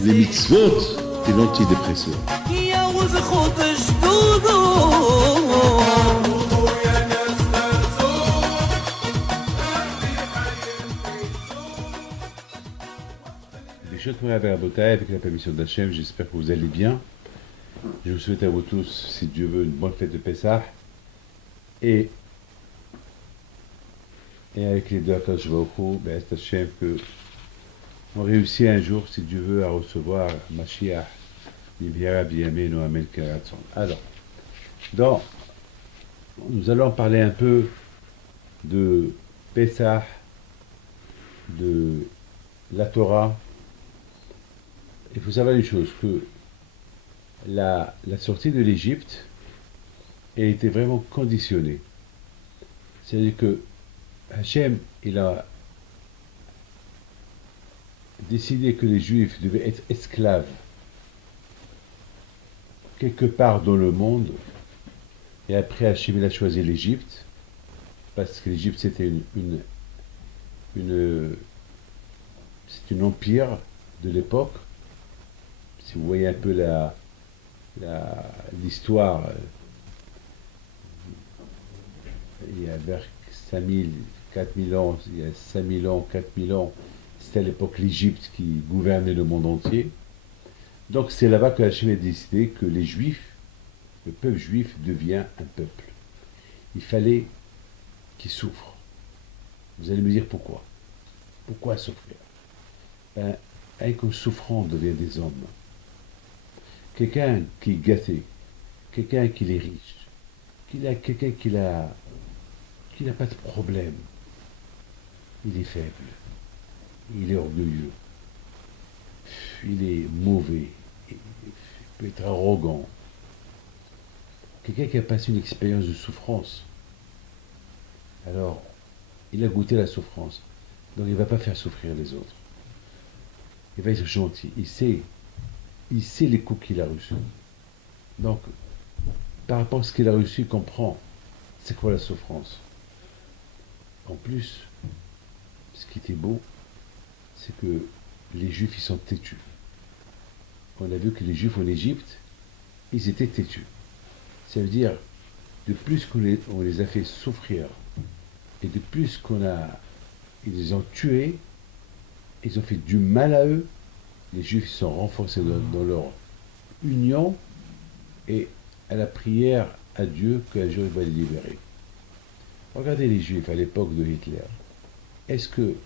les mitzvot et l'antidépresseur. Avec la permission d'Hachem, j'espère que vous allez bien. Je vous souhaite à vous tous, si Dieu veut, une bonne fête de Pessah. Et avec les deux Akadosh Baruch Hu, c'est Hachem que on réussit un jour, si Dieu veut, à recevoir Mashiach. Alors, nous allons parler un peu de Pessah, de la Torah. Il faut savoir une chose, que la sortie de l'Égypte a été vraiment conditionnée. C'est-à-dire que Hachem, il a décidé que les Juifs devaient être esclaves quelque part dans le monde, et après Hachem il a choisi l'Égypte, parce que l'Égypte c'était c'est un empire de l'époque. Si vous voyez un peu l'histoire, il y a vers 5000, 4000 ans, il y a 5000 ans, 4000 ans, c'était à l'époque l'Égypte qui gouvernait le monde entier. Donc c'est là-bas que Hachem a décidé que les Juifs, le peuple juif devient un peuple. Il fallait qu'ils souffrent. Vous allez me dire pourquoi. Pourquoi souffrir? Avec un souffrant, on devient des hommes. Quelqu'un qui est gâté, quelqu'un qui est riche, quelqu'un qui n'a pas de problème, il est faible, il est orgueilleux, il est mauvais, il peut être arrogant. Quelqu'un qui a passé une expérience de souffrance, alors il a goûté la souffrance, donc il ne va pas faire souffrir les autres. Il va être gentil, il sait les coups qu'il a reçus. Donc, par rapport à ce qu'il a reçu, il comprend c'est quoi la souffrance. En plus, ce qui était beau, c'est que les Juifs, ils sont têtus. On a vu que les Juifs en Égypte, ils étaient têtus. Ça veut dire, de plus qu'on les a fait souffrir, et de plus ils les ont tués, ils ont fait du mal à eux, les Juifs sont renforcés dans leur union et à la prière à Dieu qu'un jour il va les libérer. Regardez les Juifs à l'époque de Hitler. Est-ce que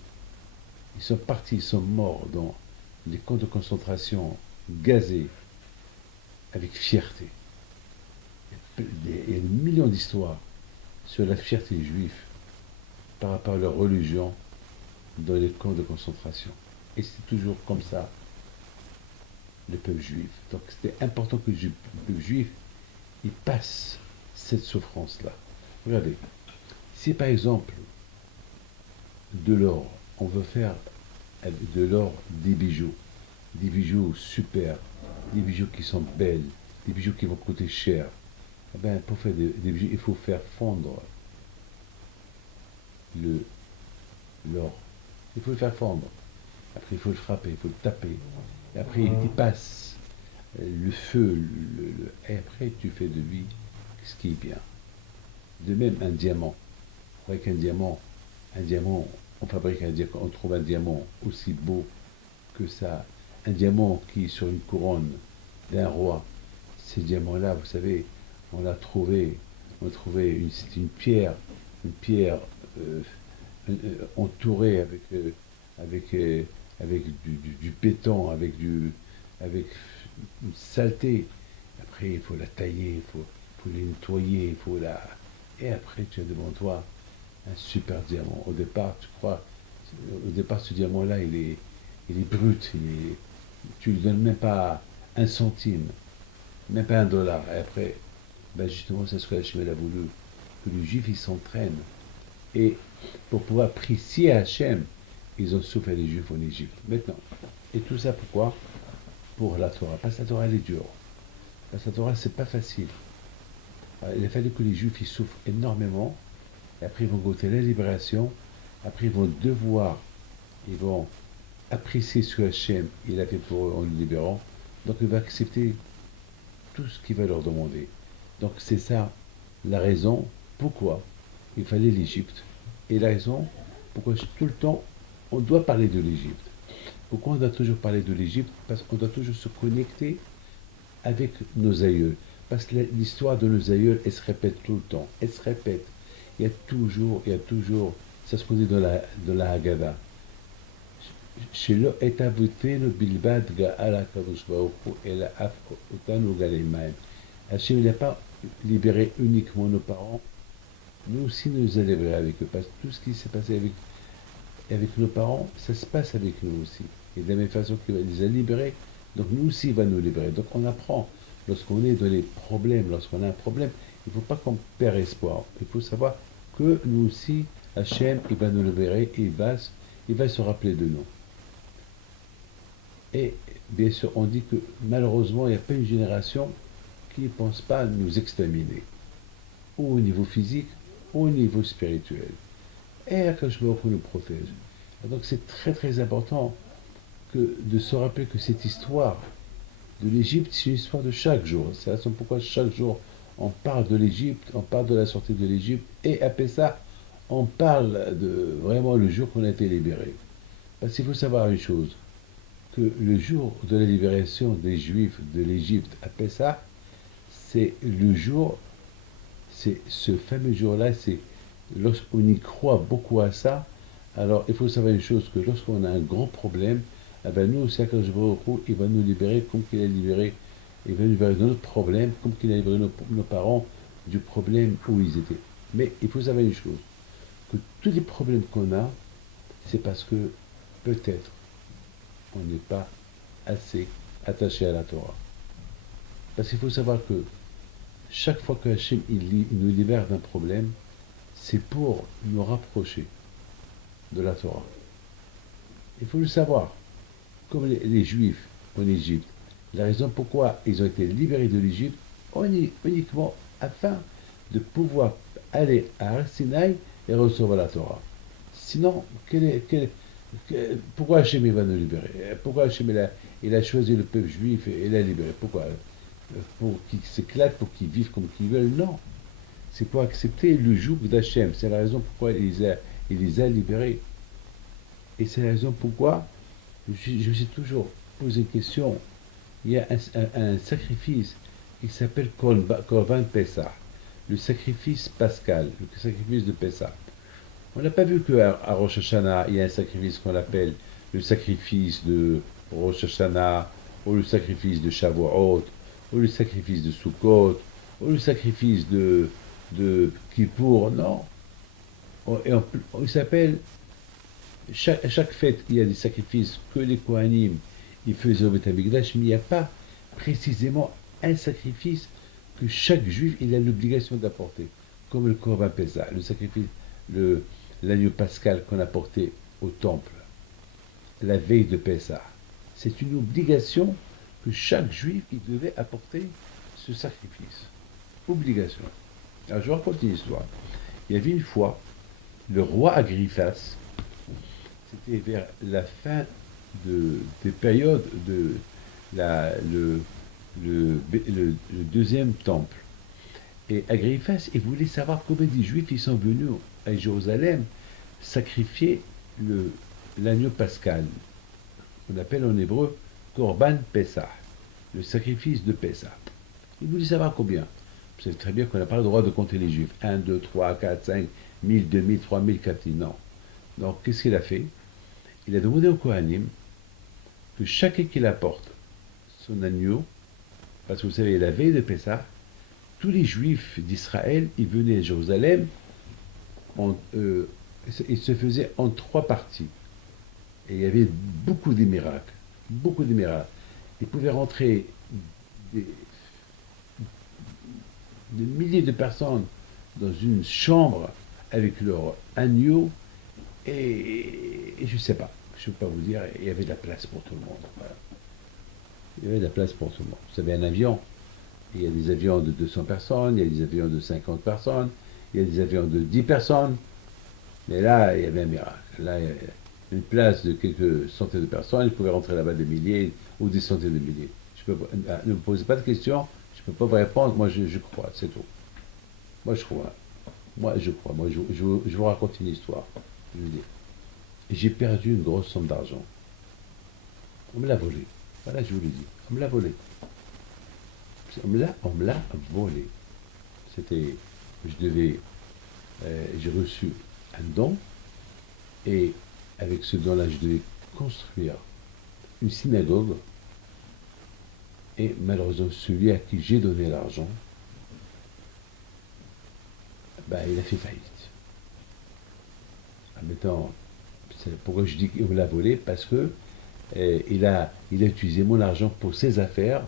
ils sont partis, ils sont morts dans des camps de concentration gazés avec fierté? Il y a des millions d'histoires sur la fierté des Juifs par rapport à leur religion dans les camps de concentration. Et c'est toujours comme ça, le peuple juif. Donc c'était important que le peuple juif il passe cette souffrance-là. Regardez, si par exemple de l'or, on veut faire de l'or des bijoux super, des bijoux qui sont belles, des bijoux qui vont coûter cher, eh bien, pour faire des bijoux, il faut faire fondre l'or. Il faut le faire fondre. Après, il faut le frapper, il faut le taper. Et après, il passe le feu, et après, tu fais de lui ce qui est bien. De même, un diamant. Avec un diamant, on fabrique un diamant, on trouve un diamant aussi beau que ça. Un diamant qui est sur une couronne d'un roi. Ces diamants-là, vous savez, on a trouvé c'est une pierre entourée avec du béton, avec une saleté. Après, il faut la tailler, faut la nettoyer, et après, tu as devant toi un super diamant. Au départ, ce diamant-là, il est brut. Tu lui donnes même pas un centime, même pas $1. Et après, ben justement, c'est ce que Hachem a voulu, que les Juifs, ils s'entraînent. Et pour pouvoir apprécier Hachem, ils ont souffert les Juifs en Égypte. Maintenant, et tout ça pourquoi? Pour la Torah. Parce que la Torah, elle est dure. Parce que la Torah, c'est pas facile. Alors, il a fallu que les Juifs, ils souffrent énormément. Et après, ils vont goûter la libération. Après, ils vont devoir ils vont apprécier ce que Hachem il a fait pour eux en nous libérant, donc il va accepter tout ce qu'il va leur demander. Donc c'est ça la raison pourquoi il fallait l'Égypte. Et la raison pourquoi tout le temps on doit parler de l'Égypte. Pourquoi on doit toujours parler de l'Égypte? Parce qu'on doit toujours se connecter avec nos aïeux. Parce que l'histoire de nos aïeux, elle se répète tout le temps. Elle se répète. Il y a toujours, ça se dit dans la Haggadah. שלא את אבותינו בלבד גאל הקדוש ברוך הוא, אלא אף אותנו גלי מים. Hachem n'a pas libéré uniquement nos parents, nous aussi nous a libérés avec eux. Parce que tout ce qui s'est passé avec nos parents, ça se passe avec nous aussi. Et de la même façon qu'il les a libérés, donc nous aussi il va nous libérer. Donc on apprend, lorsqu'on est dans les problèmes, lorsqu'on a un problème, il ne faut pas qu'on perd espoir. Il faut savoir que nous aussi, Hachem, il va nous libérer et il va se rappeler de nous. Et bien sûr, on dit que malheureusement, il n'y a pas une génération qui ne pense pas à nous exterminer, ou au niveau physique, ou au niveau spirituel. Et Akash Baruch Hu nous protège. Donc c'est très très important de se rappeler que cette histoire de l'Égypte, c'est une histoire de chaque jour. C'est la raison pourquoi chaque jour on parle de l'Égypte, on parle de la sortie de l'Égypte, et après ça, on parle de vraiment le jour qu'on a été libéré. Parce qu'il faut savoir une chose, que le jour de la libération des Juifs de l'Égypte à Pessah, c'est le jour, c'est ce fameux jour-là, c'est lorsqu'on y croit beaucoup à ça. Alors il faut savoir une chose, que lorsqu'on a un grand problème, eh ben nous, c'est Akadosh Baruch Hu, il va nous libérer comme qu'il a libéré, il va nous libérer de notre problème, comme qu'il a libéré nos parents du problème où ils étaient. Mais il faut savoir une chose, que tous les problèmes qu'on a, c'est parce que peut-être on n'est pas assez attaché à la Torah. Parce qu'il faut savoir que chaque fois que Hachem il nous libère d'un problème, c'est pour nous rapprocher de la Torah. Il faut le savoir. Comme les Juifs en Égypte, la raison pourquoi ils ont été libérés de l'Égypte, uniquement afin de pouvoir aller à Har-Sinaï et recevoir la Torah. Sinon, pourquoi Hachem va nous libérer? Pourquoi Hachem il a choisi le peuple juif et l'a libéré? Pourquoi? Pour qu'ils s'éclatent, pour qu'ils vivent comme qu'ils veulent? Non. C'est pour accepter le joug d'Hachem. C'est la raison pourquoi il les a libérés. Et c'est la raison pourquoi je me suis toujours posé une question. Il y a un sacrifice qui s'appelle Korban Pessah, le sacrifice pascal, le sacrifice de Pessah. On n'a pas vu qu'à Rosh Hashanah, il y a un sacrifice qu'on appelle le sacrifice de Rosh Hashanah, ou le sacrifice de Shavuot, ou le sacrifice de Sukkot, ou le sacrifice de Kippour. Non. Il s'appelle, à chaque fête, il y a des sacrifices que les Kohanim ils faisaient au Beth Amikdash, mais il n'y a pas précisément un sacrifice que chaque juif il a l'obligation d'apporter, comme le Korban Pessah, le sacrifice, l'agneau pascal qu'on apportait au temple, la veille de Pessah. C'est une obligation que chaque juif il devait apporter ce sacrifice. Obligation. Alors je vous raconte une histoire. Il y avait une fois, le roi Agriphas, c'était vers la fin des périodes de le deuxième temple. Et Agriphas, il voulait savoir combien de juifs ils sont venus à Jérusalem sacrifier l'agneau pascal, qu'on appelle en hébreu Korban Pessah, le sacrifice de Pessah. Il voulait savoir combien. Vous savez très bien qu'on n'a pas le droit de compter les juifs. 1, 2, 3, 4, 5, 1000, 2000, 3000, 4000, non. Donc qu'est-ce qu'il a fait? Il a demandé au Kohanim que chacun qu'il apporte son agneau, parce que vous savez, la veille de Pessah, tous les juifs d'Israël, ils venaient à Jérusalem, ils se faisaient en 3 parties. Et il y avait beaucoup de miracles. Beaucoup de miracles. Ils pouvaient rentrer des milliers de personnes dans une chambre avec leur agneau, et je ne sais pas, je ne peux pas vous dire, il y avait de la place pour tout le monde. Voilà. Il y avait de la place pour tout le monde. Vous savez, un avion, il y a des avions de 200 personnes, il y a des avions de 50 personnes, il y a des avions de 10 personnes, mais là, il y avait un miracle. Là, une place de quelques centaines de personnes, il pouvait rentrer là-bas des milliers ou des centaines de milliers. Ne me posez pas de questions, je ne peux pas vous répondre, moi je crois, c'est tout. Moi je crois. Moi je crois. Moi je vous raconte une histoire. Je vous dis, j'ai perdu une grosse somme d'argent. On me l'a volé. Voilà, je vous le dis. On me l'a volé. On me l'a volé. C'était, je devais, j'ai reçu un don et avec ce don-là, je devais construire une synagogue et malheureusement, celui à qui j'ai donné l'argent, bah, il a fait faillite. En mettant, pourquoi je dis qu'il me l'a volé? Parce que il a utilisé mon argent pour ses affaires,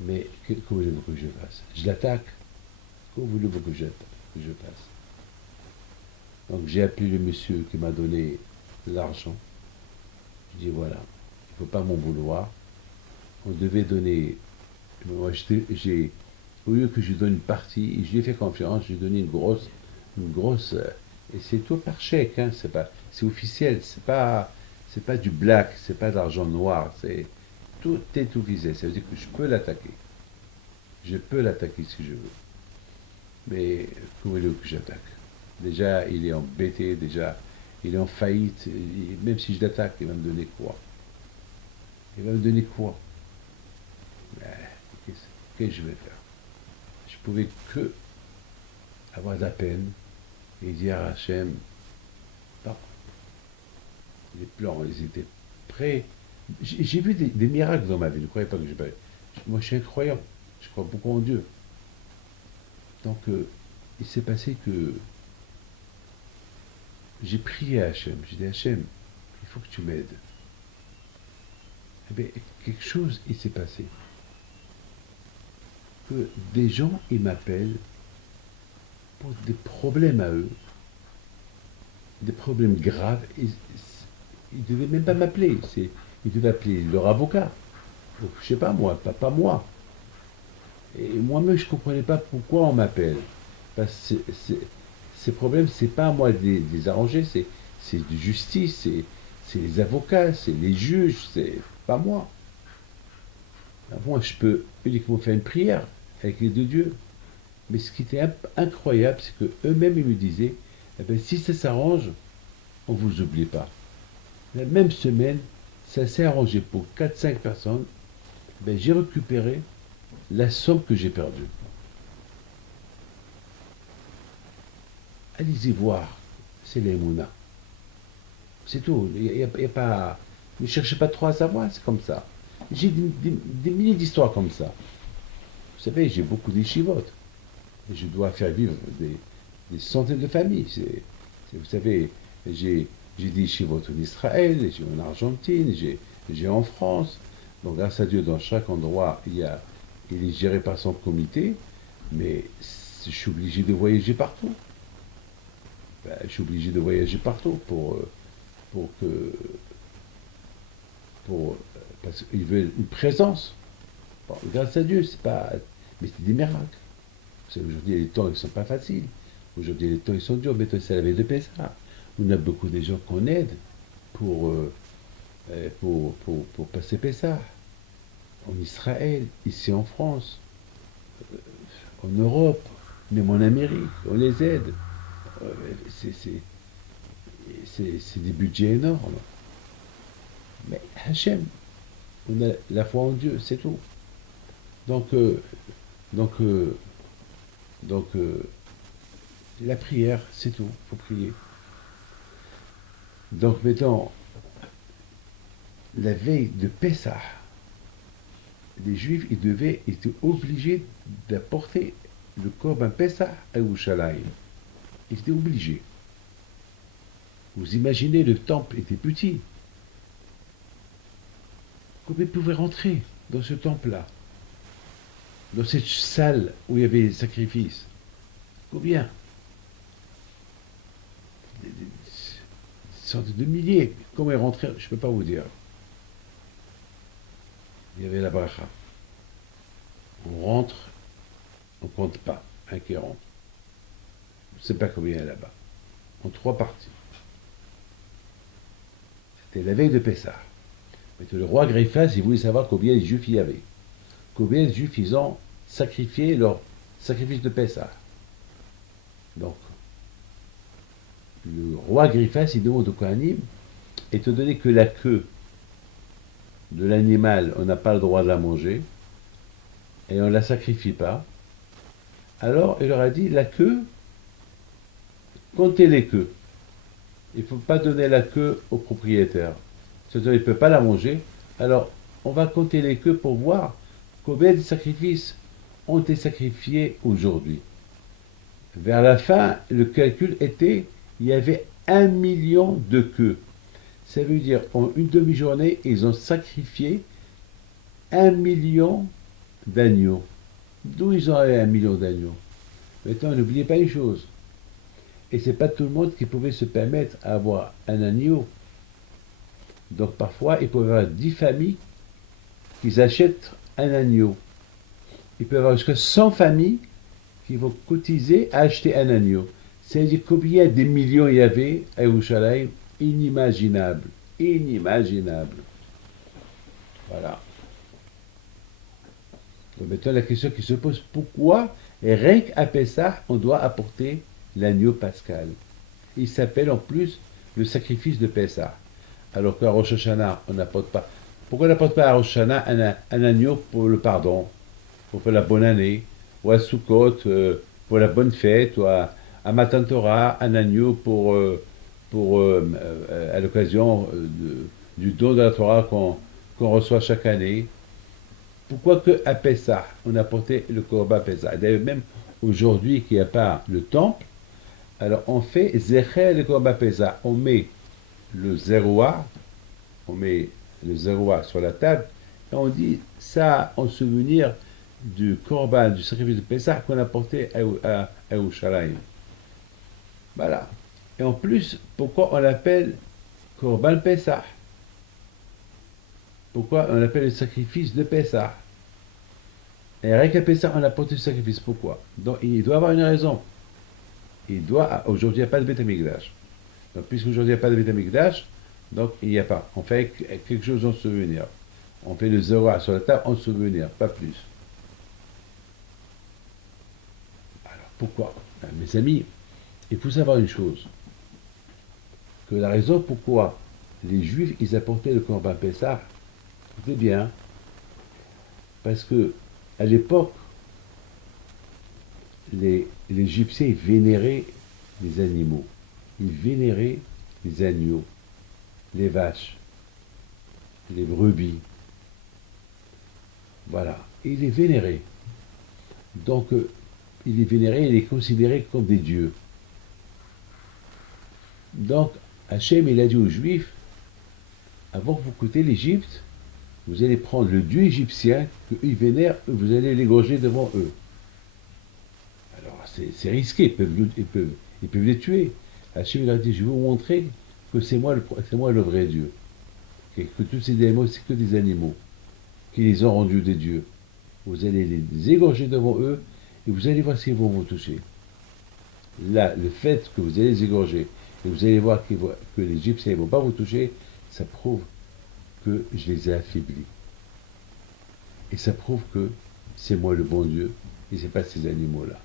mais que voulez-vous que je fasse? Je l'attaque. Que voulez-vous que je fasse? Donc j'ai appelé le monsieur qui m'a donné l'argent. Je dis voilà, il ne faut pas m'en vouloir. On devait donner. Moi, au lieu que je donne une partie, je lui ai fait confiance, je lui ai donné une grosse, et c'est tout par chèque, hein, c'est officiel, c'est pas du black, c'est pas d'argent noir, tout est officiel. Ça veut dire que je peux l'attaquer si je veux. Mais comment voulez-vous que j'attaque? Déjà, il est embêté, déjà, il est en faillite. Même si je l'attaque, il va me donner quoi? Il va me donner quoi? Ben, qu'est-ce que je vais faire? Je pouvais que avoir de la peine et dire à Hachem, non, les plans, ils étaient prêts. J'ai vu des miracles dans ma vie, ne croyez pas que moi je suis un croyant, je crois beaucoup en Dieu. Donc il s'est passé que j'ai prié à Hachem, j'ai dit Hachem, il faut que tu m'aides. Eh bien, quelque chose, il s'est passé. Que des gens, ils m'appellent pour des problèmes à eux, des problèmes graves. Ils ne devaient même pas m'appeler. Ils devaient appeler leur avocat. Donc, je sais pas moi, pas moi. Et moi-même, je ne comprenais pas pourquoi on m'appelle. Parce que ces problèmes, c'est pas à moi de les arranger, c'est de justice, c'est les avocats, c'est les juges, c'est pas moi. Moi, je peux uniquement faire une prière avec les deux dieux. Mais ce qui était incroyable, c'est que eux-mêmes, ils me disaient, eh ben, si ça s'arrange, on ne vous oublie pas. La même semaine, ça s'est arrangé pour quatre cinq personnes, ben, j'ai récupéré la somme que j'ai perdue. Allez-y voir, c'est les Mouna. C'est tout. Y a pas. Ne cherchez pas trop à savoir, c'est comme ça. J'ai des milliers d'histoires comme ça. Vous savez, j'ai beaucoup d'échivotes. Je dois faire vivre des centaines de familles. Vous savez, j'ai des chivotes en Israël, j'ai en Argentine, j'ai en France. Donc, grâce à Dieu, dans chaque endroit, il est géré par son comité, mais je suis obligé de voyager partout. Ben, je suis obligé de voyager partout pour que, parce qu'ils veulent une présence. Bon, grâce à Dieu, c'est pas, mais c'est des miracles. Vous savez, aujourd'hui, les temps, ils ne sont pas faciles. Aujourd'hui, les temps, ils sont durs. Mais c'est la veille de Pessah. On a beaucoup de gens qu'on aide pour, pour passer Pessah. En Israël, ici en France, en Europe, même en Amérique, on les aide. Euh, C'est c'est- c'est des budgets énormes. Mais Hachem, on a la foi en Dieu, c'est tout. Donc, donc, donc la prière, c'est tout. Il faut prier. Donc, mettons, la veille de Pessah, les Juifs, étaient obligés d'apporter le corban Pessah à Yerushalayim. Ils étaient obligés. Vous imaginez, le temple était petit. Comment ils pouvaient rentrer dans ce temple-là, dans cette salle où il y avait les sacrifices? Combien? Des centaines de milliers. Comment ils rentraient? Je ne peux pas vous dire. Il y avait la bracha. On rentre, on ne compte pas. Un qui rentre. On ne sait pas combien il y a là-bas. En trois parties. C'était la veille de Pessah. Mais le roi Agrippas, il voulait savoir combien de juifs il y avait. Combien de juifs ils ont sacrifié leur sacrifice de Pessah. Donc, le roi Agrippas, il demande au Kohanim, étant donné que la queue de l'animal, on n'a pas le droit de la manger, et on ne la sacrifie pas, alors il leur a dit, la queue, comptez les queues. Il ne faut pas donner la queue au propriétaire. C'est-à-dire il ne peut pas la manger. Alors, on va compter les queues pour voir combien de sacrifices ont été sacrifiés aujourd'hui. Vers la fin, le calcul était, il y avait 1 million de queues. Ça veut dire, en une demi-journée, ils ont sacrifié 1 million d'agneaux. D'où ils ont eu 1 million d'agneaux? Maintenant, n'oubliez pas une chose. Et c'est pas tout le monde qui pouvait se permettre d'avoir un agneau. Donc parfois, il peut y avoir 10 familles qui achètent un agneau. Il peut y avoir jusqu'à 100 familles qui vont cotiser à acheter un agneau. C'est-à-dire combien de millions il y avait à Yerushalayim? Inimaginable. Inimaginable. Voilà. Donc maintenant, la question qui se pose, pourquoi, et rien qu'à Pessah, on doit apporter l'agneau pascal? Il s'appelle en plus le sacrifice de Pessah. Alors qu'à Rosh Hashanah, on n'apporte pas. Pourquoi on n'apporte pas à Rosh Hashanah un agneau pour le pardon, pour faire la bonne année, ou à Sukkot pour la bonne fête, ou à Matan Torah, un agneau à l'occasion du don de la Torah qu'on reçoit chaque année? Pourquoi que à Pessah, on a porté le Korban Pessah? D'ailleurs, même aujourd'hui, qu'il n'y a pas le temple, alors on fait Zecher le Korban Pessah. Le zéroa, on met le zéroa sur la table, et on dit ça en souvenir du Korban, du sacrifice de Pessah qu'on a porté à Yerushalayim. Voilà. Et en plus, pourquoi on l'appelle Korban Pessah? Pourquoi on l'appelle le sacrifice de Pessah? Et rien qu'à Pessah, on a porté le sacrifice. Pourquoi? Donc, il doit avoir une raison. Aujourd'hui, il n'y a pas de Beth Amikdash. Donc, puisqu'aujourd'hui, il n'y a pas de Beth Amikdash, donc il n'y a pas. On fait quelque chose en souvenir. On fait le zéro sur la table en souvenir, pas plus. Alors, pourquoi? Ben, mes amis, il faut savoir une chose. Que la raison pourquoi les Juifs, ils apportaient le Korban Pessah, c'était bien. Parce que, à l'époque, les Égyptiens vénéraient les animaux. Ils vénéraient les agneaux, les vaches, les brebis. Voilà. Ils les vénéraient. Donc, ils les vénéraient et les considéraient comme des dieux. Donc, Hachem, il a dit aux Juifs, avant que vous quittez l'Égypte, vous allez prendre le dieu égyptien qu'ils vénèrent, vous allez l'égorger devant eux. Alors, c'est risqué, ils peuvent les tuer. Hachem, il a dit, je vais vous montrer que c'est moi le vrai Dieu. Que tous ces animaux, c'est que des animaux, qui les ont rendus des dieux. Vous allez les égorger devant eux, et vous allez voir s'ils vont vous toucher. Là, le fait que vous allez les égorger, et vous allez voir que les Égyptiens ne vont pas vous toucher, ça prouve que je les ai affaiblis. Et ça prouve que c'est moi le bon Dieu, et ce n'est pas ces animaux-là.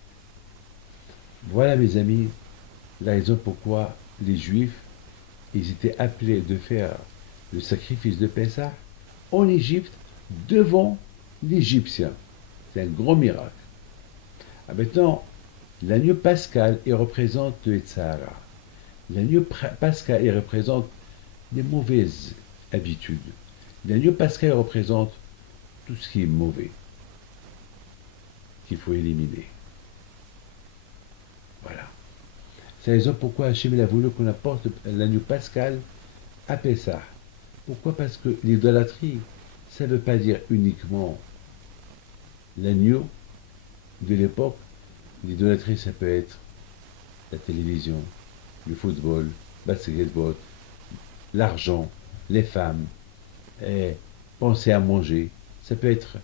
Voilà, mes amis, la raison pourquoi les Juifs, ils étaient appelés de faire le sacrifice de Pessah en Égypte devant l'Égyptien. C'est un grand miracle. Maintenant, l'agneau pascal, il représente le Tzahara. L'agneau pascal, il représente les mauvaises habitudes. L'agneau pascal représente tout ce qui est mauvais, qu'il faut éliminer. Voilà. C'est la raison pourquoi Hachem a voulu qu'on apporte l'agneau pascal à Pessah. Pourquoi? Parce que l'idolâtrie, ça ne veut pas dire uniquement l'agneau de l'époque. L'idolâtrie, ça peut être la télévision, le football, le basketball, l'argent, les femmes, penser à manger. Ça peut être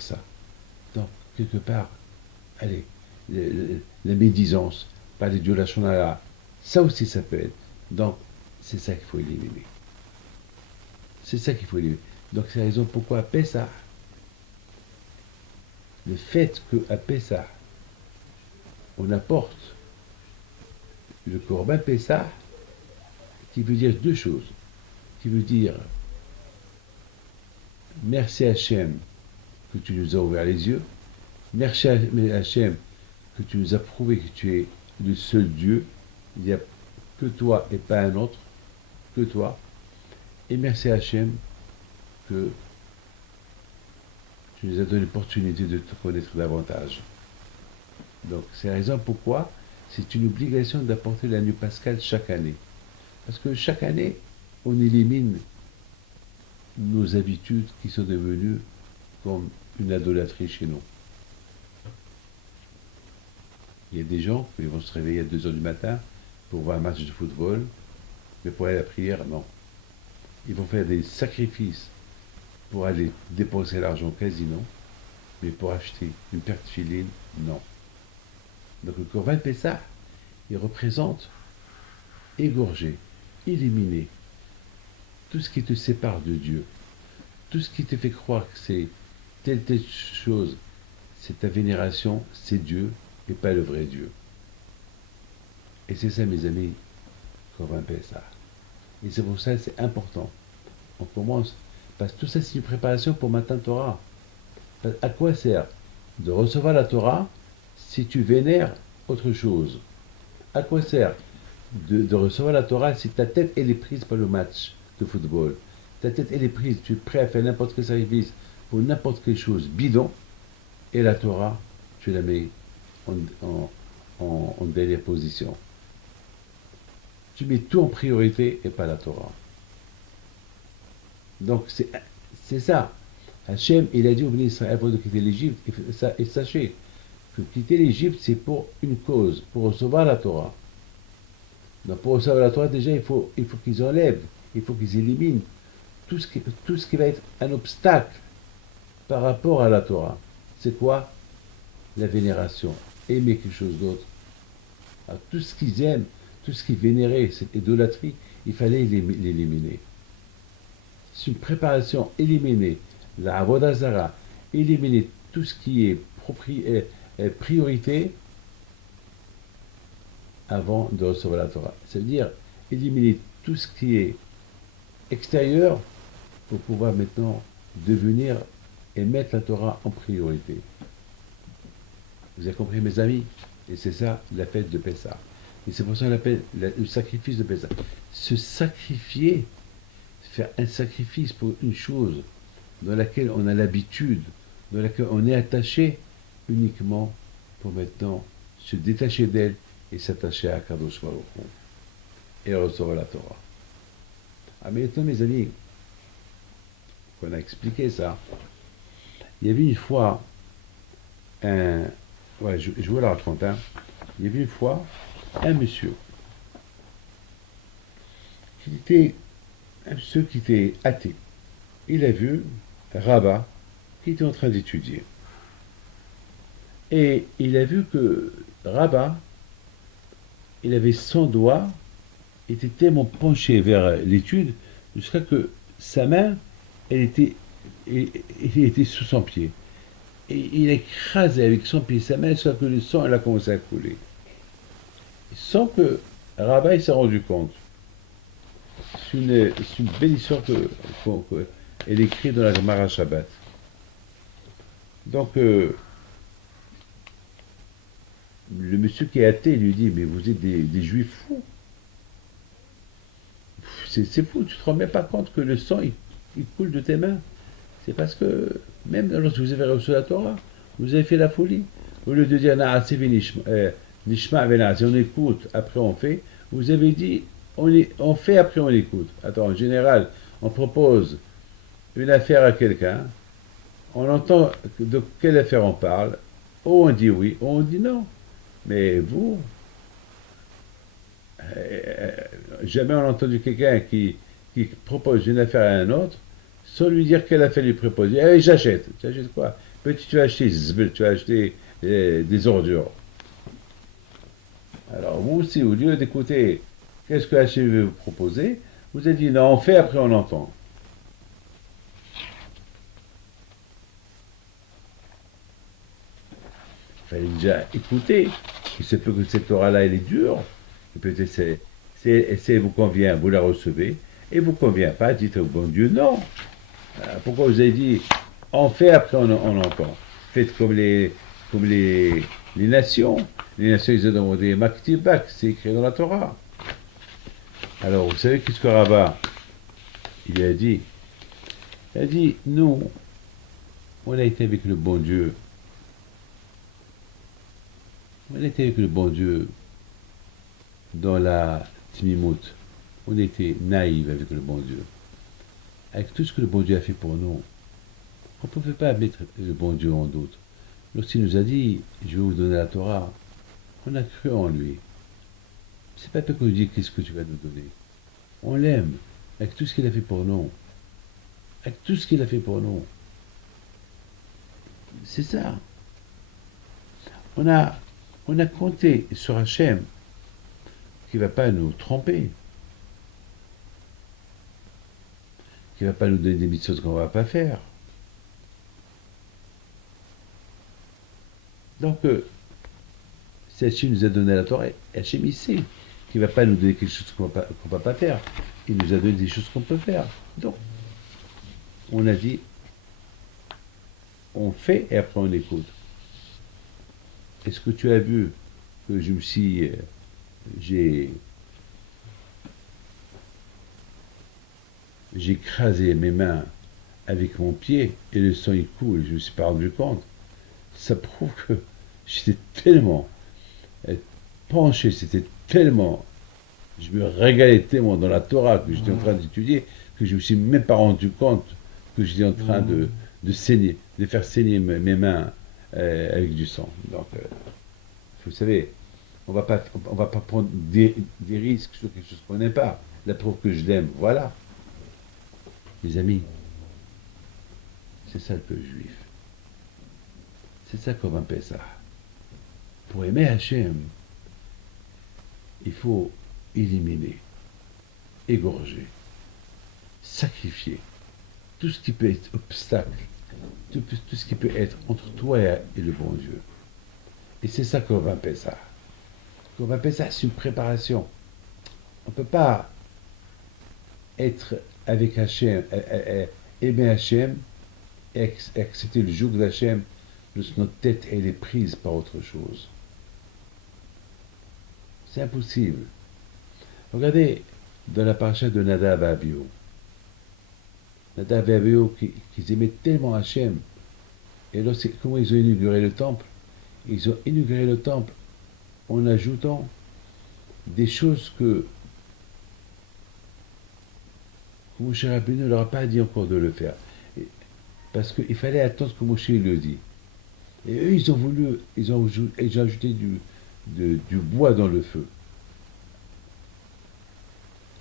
ça. Donc, quelque part, allez, la médisance, parler de la shonara, ça aussi, ça peut être. Donc, C'est ça qu'il faut éliminer. C'est ça qu'il faut éliminer. Donc c'est la raison pourquoi à Pessah, le fait qu'à Pessah, on apporte le Corban Pessah, qui veut dire deux choses. Qui veut dire merci Hachem que tu nous as ouvert les yeux. Merci Hachem que tu nous as prouvé que tu es le seul Dieu. Il n'y a que toi et pas un autre, que toi. Et merci Hachem que tu nous as donné l'opportunité de te connaître davantage. Donc c'est la raison pourquoi c'est une obligation d'apporter l'agneau pascal chaque année. Parce que chaque année, on élimine nos habitudes qui sont devenues comme une idolâtrie chez nous. Il y a des gens qui vont se réveiller à 2 heures du matin pour voir un match de football, mais pour aller à la prière, non. Ils vont faire des sacrifices pour aller dépenser l'argent au casino, mais pour acheter une paire de filines, non. Donc le Corban Pessah, il représente égorger, éliminer tout ce qui te sépare de Dieu, tout ce qui te fait croire que c'est telle chose, c'est ta vénération, c'est Dieu et pas le vrai Dieu. Et c'est ça, mes amis, Corban Pessah. Et c'est pour ça que c'est important. On commence, parce que tout ça c'est une préparation pour Matan Torah. À quoi sert de recevoir la Torah si tu vénères autre chose? À quoi sert de recevoir la Torah si ta tête elle est prise par le match de football? Ta tête elle est prise, tu es prêt à faire n'importe quel sacrifice pour n'importe quelle chose bidon, et la Torah, tu la mets en dernière position. Tu mets tout en priorité et pas la Torah. Donc c'est ça. Hachem, il a dit au béni Israël avant de quitter l'Égypte, et sachez que quitter l'Égypte, c'est pour une cause, pour recevoir la Torah. Donc pour recevoir la Torah, déjà, il faut qu'ils enlèvent, il faut qu'ils éliminent tout ce qui va être un obstacle par rapport à la Torah. C'est quoi? La vénération. Aimer quelque chose d'autre. Alors, tout ce qu'ils aiment, tout ce qu'ils vénéraient, cette idolâtrie, il fallait l'éliminer. C'est une préparation, éliminer la Avodah Zara, éliminer tout ce qui est priorité avant de recevoir la Torah. C'est-à-dire éliminer tout ce qui est extérieur pour pouvoir maintenant devenir et mettre la Torah en priorité. Vous avez compris, mes amis? Et c'est ça la fête de Pessah. Et c'est pour ça qu'on l'appelle le sacrifice de Pessah. Se sacrifier, faire un sacrifice pour une chose dans laquelle on a l'habitude, dans laquelle on est attaché, uniquement pour maintenant se détacher d'elle et s'attacher à Kadosh Baruch Hu et recevoir la Torah. Ah, mais maintenant, mes amis, qu'on a expliqué ça, il y avait une fois un... Ouais, je vous la raconte, hein. Il y avait une fois un monsieur qui était athée. Il a vu un rabbin qui était en train d'étudier. Et il a vu que le rabbin, il avait son doigt, était tellement penché vers l'étude, jusqu'à que sa main, elle était sous son pied. Et il a écrasé avec son pied sa main, soit que le sang elle a commencé à couler. Sans que le rabbin s'est rendu compte. C'est une belle histoire qu'elle écrit dans la Gemara Shabbat. Donc, le monsieur qui est athée lui dit, mais vous êtes des juifs fous. C'est fou, tu te rends même pas compte que le sang, il coule de tes mains. C'est parce que, même lorsque vous avez reçu la Torah, vous avez fait la folie. Au lieu de dire, Nishma Vena, si on écoute, après on fait, vous avez dit, on fait, après on écoute. Attends, en général, on propose une affaire à quelqu'un, on entend de quelle affaire on parle, ou on dit oui, ou on dit non. Mais vous, jamais on a entendu quelqu'un qui propose une affaire à un autre, sans lui dire quelle affaire lui propose. Eh, j'achète. Tu achètes quoi? Petit, tu vas acheter tu vas acheter des ordures. Alors vous aussi, au lieu d'écouter Qu'est-ce que Hachem veut vous proposer? Vous avez dit non, on fait, après on entend. Il fallait déjà écouter. Il se peut que cette Torah-là, elle est dure. Et peut-être si elle vous convient, vous la recevez. Et vous convient pas, dites au bon Dieu non. Pourquoi vous avez dit on fait, après on entend? Faites comme les nations. Les nations, ils ont demandé Maktibak, c'est écrit dans la Torah. Alors, vous savez qu'est-ce que Rabat, il a dit? Il a dit, nous, on a été avec le bon Dieu. On a été avec le bon Dieu dans la Tmimout. On était naïfs avec le bon Dieu. Avec tout ce que le bon Dieu a fait pour nous, on ne pouvait pas mettre le bon Dieu en doute. Lorsqu'il nous a dit, je vais vous donner la Torah, on a cru en lui. C'est pas toi qu'on nous dit qu'est-ce que tu vas nous donner. On l'aime, avec tout ce qu'il a fait pour nous. Avec tout ce qu'il a fait pour nous. C'est ça. On a, on a compté sur Hachem, qui ne va pas nous tromper, qui ne va pas nous donner des mitzvot qu'on ne va pas faire. Donc, si Hachem nous a donné la Torah, Hachem il sait qu'il ne va pas nous donner quelque chose qu'on ne va pas faire. Il nous a donné des choses qu'on peut faire. Donc, on a dit, on fait et après on écoute. Est-ce que tu as vu que je me suis, j'ai écrasé mes mains avec mon pied et le sang il coule, je ne me suis pas rendu compte. Ça prouve que j'étais tellement penché, je me régalais tellement dans la Torah que j'étais en train d'étudier que je ne me suis même pas rendu compte que j'étais en train de saigner, de faire saigner mes mains avec du sang. Donc, vous savez, on va pas prendre des risques sur quelque chose qu'on n'aime pas. La preuve que je l'aime, voilà. Les amis, c'est ça le peuple juif. C'est ça comme un Pessah. Pour aimer Hachem, il faut éliminer, égorger, sacrifier tout ce qui peut être obstacle, tout ce qui peut être entre toi et le bon Dieu. Et c'est ça qu'on va appeler ça. On va appeler ça, c'est une préparation. On ne peut pas être avec Hachem, aimer Hachem et accepter le joug d'Hachem lorsque notre tête elle est prise par autre chose. C'est impossible. Regardez dans la paracha de Nadav et Abihu. Nadav et Abihu qui aimaient tellement Hachem. Et là, comment ils ont inauguré le temple? Ils ont inauguré le temple en ajoutant des choses que Moshe Rabbeinu ne leur a pas dit encore de le faire. Parce qu'il fallait attendre ce que Moshe le dit. Et eux, ils ont ajouté du bois dans le feu.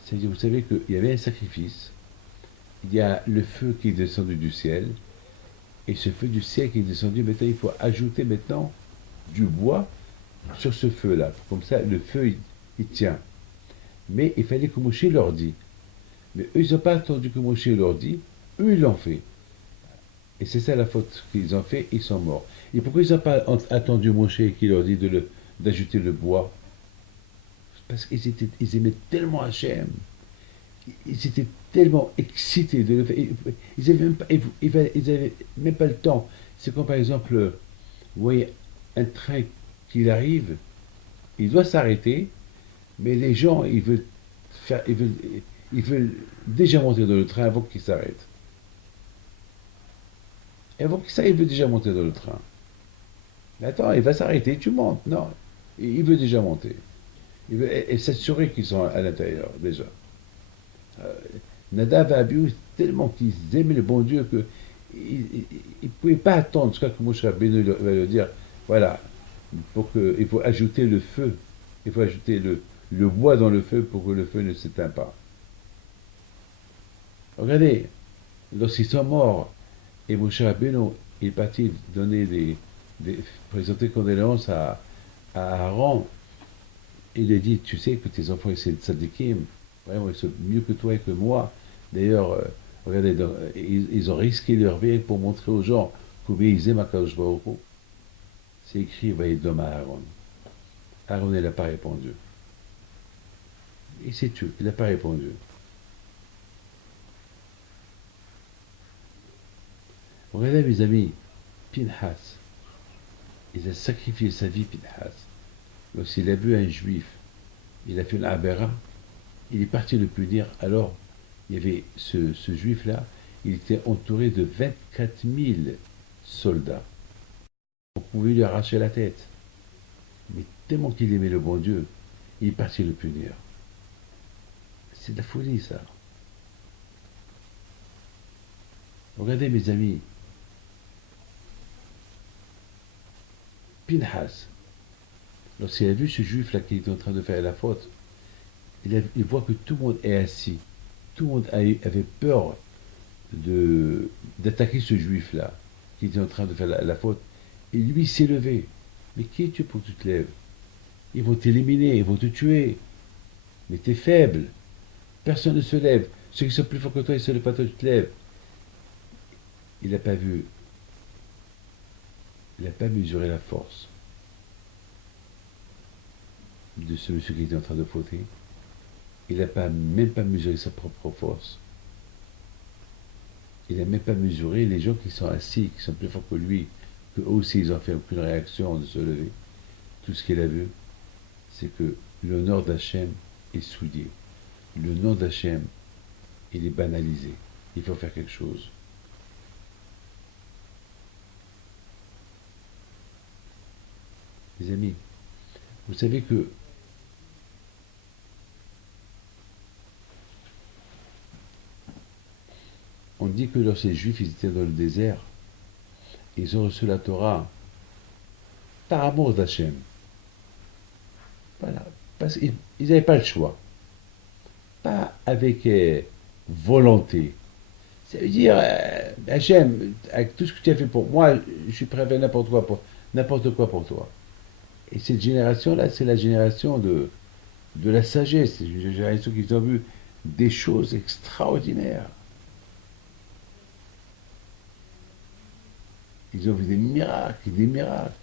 C'est-à-dire, vous savez qu'il y avait un sacrifice, il y a le feu qui est descendu du ciel, et ce feu du ciel qui est descendu, maintenant il faut ajouter maintenant du bois sur ce feu-là. Comme ça, le feu, il tient. Mais il fallait que Moshe leur dise. Mais eux, ils n'ont pas attendu que Moshe leur dise, eux, ils l'ont fait. Et c'est ça la faute qu'ils ont fait, ils sont morts. Et pourquoi ils n'ont pas attendu Moshe qui leur dit d'ajouter le bois? Parce qu'ils aimaient tellement Hachem, ils étaient tellement excités de le faire. Ils avaient même pas le temps. C'est comme par exemple, vous voyez, un train qui arrive, il doit s'arrêter, mais les gens, ils veulent déjà monter dans le train avant qu'il s'arrête. Et avant que ça, il veut déjà monter dans le train. Mais attends, il va s'arrêter, tu montes. Non, il veut déjà monter. Il veut s'assurer qu'ils sont à l'intérieur, déjà. Nadav et Abihu, tellement qu'ils aimaient le bon Dieu qu'ils ne pouvaient pas attendre ce que Moshe Rabbeinu va leur dire. Voilà, il faut ajouter le feu, il faut ajouter le bois dans le feu pour que le feu ne s'éteigne pas. Regardez, lorsqu'ils sont morts, et Moshe Rabbeinu est parti présenter condoléances à Aaron, il lui dit, tu sais que tes enfants, c'est le tzadikim, vraiment, ils sont mieux que toi et que moi. D'ailleurs, regardez, ils ont risqué leur vie pour montrer aux gens combien ils aiment Akadosh Baruch Hu. C'est écrit, Vaïdom à Aaron. Aaron, il n'a pas répondu. Il s'est tué, il n'a pas répondu. Regardez, mes amis, Pinhas, il a sacrifié sa vie, Pinhas. Lorsqu'il a vu un juif, il a fait une abera, il est parti le punir. Alors, il y avait ce juif-là, il était entouré de 24 000 soldats. On pouvait lui arracher la tête. Mais tellement qu'il aimait le bon Dieu, il est parti le punir. C'est de la folie, ça. Regardez, mes amis, Pinhas, lorsqu'il a vu ce juif-là qui était en train de faire la faute, il voit que tout le monde est assis. Tout le monde avait peur d'attaquer ce juif-là qui était en train de faire la faute. Et lui s'est levé. Mais qui es-tu pour que tu te lèves? Ils vont t'éliminer, ils vont te tuer. Mais t'es faible. Personne ne se lève. Ceux qui sont plus forts que toi, ils ne se lèvent pas, toi tu te lèves. Il n'a pas vu. Il n'a pas mesuré la force de ce monsieur qui était en train de fauter. Il n'a même pas mesuré sa propre force. Il n'a même pas mesuré les gens qui sont assis, qui sont plus forts que lui, que eux aussi ils n'ont fait aucune réaction de se lever. Tout ce qu'il a vu, c'est que l'honneur d'Hachem est souillé. Le nom d'Hachem, il est banalisé. Il faut faire quelque chose. Les amis, vous savez que on dit que lorsque les Juifs ils étaient dans le désert, ils ont reçu la Torah par amour d'Hachem. Voilà. Parce qu'ils n'avaient pas le choix. Pas avec volonté. Ça veut dire, Hachem, avec tout ce que tu as fait pour moi, je suis prêt à faire n'importe quoi pour toi. Et cette génération-là, c'est la génération de la sagesse. C'est une génération qui ont vu des choses extraordinaires. Ils ont vu des miracles, des miracles.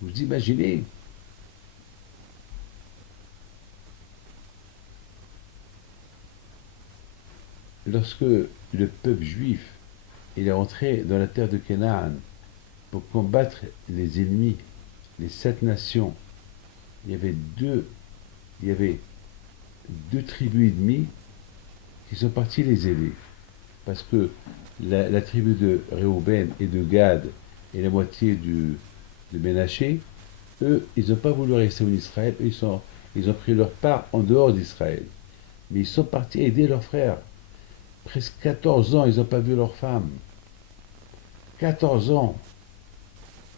Vous imaginez? Lorsque le peuple juif est rentré dans la terre de Canaan pour combattre les ennemis, les 7 nations, il y avait il y avait deux tribus ennemies qui sont partis les aider. Parce que la tribu de Réhouben et de Gad et la moitié de Ménaché, eux, ils n'ont pas voulu rester en Israël, eux, ils ont pris leur part en dehors d'Israël. Mais ils sont partis aider leurs frères. Presque 14 ans, ils n'ont pas vu leur femme. 14 ans,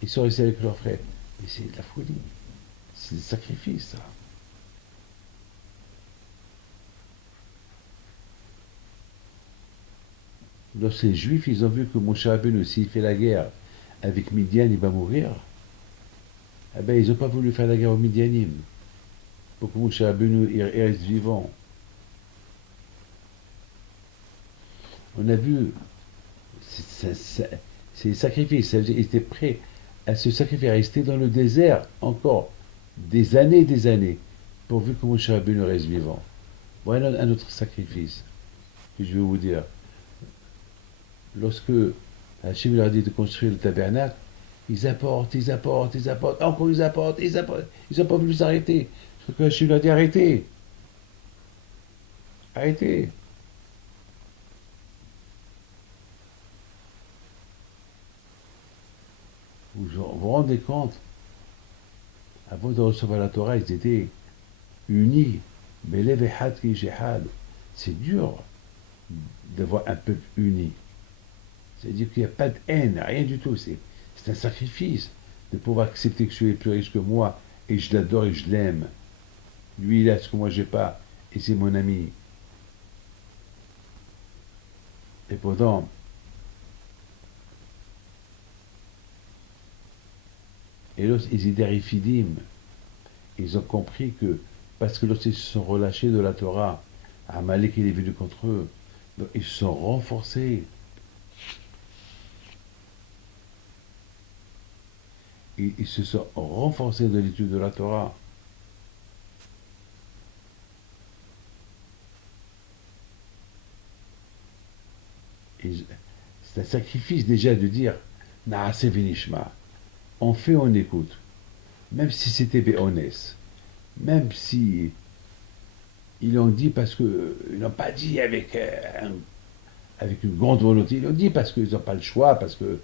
ils sont restés avec leurs frères. Mais c'est de la folie. C'est des sacrifices, ça. Lorsque les Juifs, ils ont vu que Moshe Rabbeinu, s'il fait la guerre avec Midian, il va mourir, eh ben, ils n'ont pas voulu faire la guerre aux Midianim pour que Moshe Rabbeinu il reste vivant. On a vu, c'est des sacrifices. Ils étaient prêts à se sacrifier, à rester dans le désert encore des années, pourvu que Moshe Rabbeinu reste vivant. Voilà un autre sacrifice que je vais vous dire. Lorsque Hachem leur a dit de construire le tabernacle, ils apportent, encore ils apportent. Ils n'ont pas voulu s'arrêter. Parce que Hachem leur a dit arrêtez. Arrêtez. Vous rendez compte, avant de recevoir la Torah, ils étaient unis. Belev echad ki echad. C'est dur d'avoir un peuple uni. C'est-à-dire qu'il n'y a pas de haine, rien du tout. C'est un sacrifice de pouvoir accepter que celui est plus riche que moi et je l'adore et je l'aime. Lui, il a ce que moi j'ai pas et c'est mon ami. Et Et là, ils étaient rifidim. Ils ont compris que, parce que lorsqu'ils se sont relâchés de la Torah, Amalek il est venu contre eux. Donc, ils se sont renforcés. Ils se sont renforcés de l'étude de la Torah. C'est un sacrifice déjà de dire Naase Venishma. On fait, on écoute. Même si c'était béhonnête. Même si ils l'ont dit parce que. Ils n'ont pas dit avec une grande volonté. Ils l'ont dit parce qu'ils n'ont pas le choix, parce qu'ils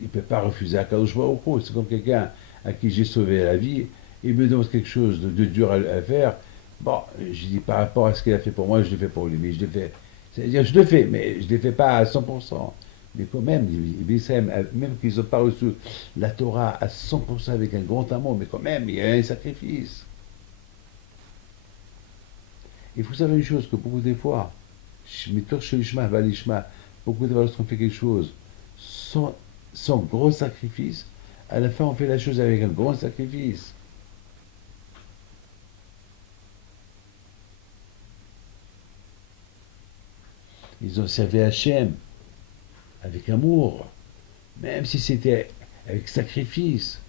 ne peuvent pas refuser à Kadosh Baruch Hu. C'est comme quelqu'un à qui j'ai sauvé la vie. Il me demande quelque chose de dur à faire. Bon, je dis par rapport à ce qu'il a fait pour moi, je le fais pour lui. Mais je le fais. C'est-à-dire, je le fais, mais je ne le fais pas à 100%. Mais quand même, même qu'ils n'ont pas reçu la Torah à 100% avec un grand amour, mais quand même, il y a un sacrifice. Il faut savoir une chose, que beaucoup des fois, beaucoup de fois lorsqu'on fait quelque chose sans gros sacrifice, à la fin on fait la chose avec un grand sacrifice. Ils ont servi Hachem avec amour, même si c'était avec sacrifice.